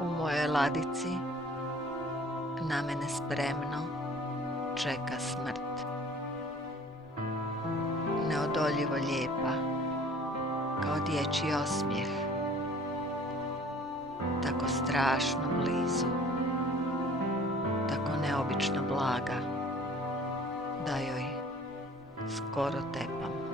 U mojoj ladici na mene spremno čeka smrt. Neodoljivo lijepa, kao dječji osmijeh, tako strašno blizu, tako neobično blaga, da joj skoro tepam.